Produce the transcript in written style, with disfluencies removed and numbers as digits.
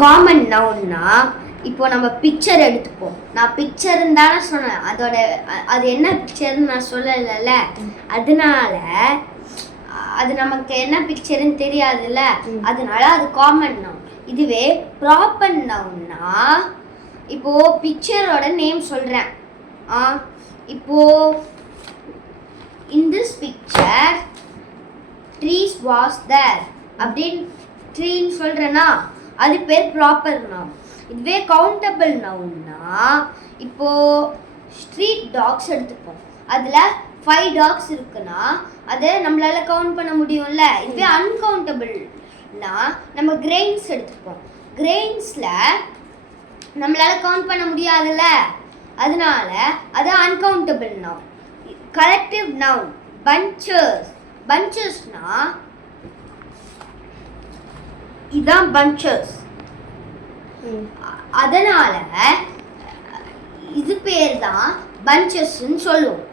Common நவுன்னா இப்போ நம்ம picture எடுத்துப்போம். நான் பிக்சர்ன்னு தானே சொன்னேன், அது என்ன பிக்சர்னு நான் சொல்லலைல்ல, அதனால அது நமக்கு என்ன பிக்சர்னு தெரியாதுல்ல, அதனால அது காமன் நவுன். இதுவே ப்ராப்பர் நவுன்னா இப்போ பிக்சரோட நேம் சொல்றேன். இப்போ in this picture trees was there அப்படின்னு ட்ரீன்னு சொல்றேன்னா அது பேர் ப்ராப்பர் நவுன். இதுவே கவுண்டபிள் நவுன்னா இப்போ ஸ்ட்ரீட் டாக்ஸ் எடுத்துப்போம், அதில் 5 டாக்ஸ் இருக்குன்னா அதை நம்மளால கவுண்ட் பண்ண முடியும்ல. இதுவே அன்கவுண்டபிள்னா நம்ம கிரெயின்ஸ் எடுத்துப்போம், கிரெயின்ஸில் நம்மளால கவுண்ட் பண்ண முடியாதுல்ல, அதனால அது uncountable noun. Collective noun bunches, பஞ்சஸ்னா இதான் பஞ்சஸ், அதனால இது பேர் தான் பஞ்சஸ்ன்னு சொல்லுவோம்.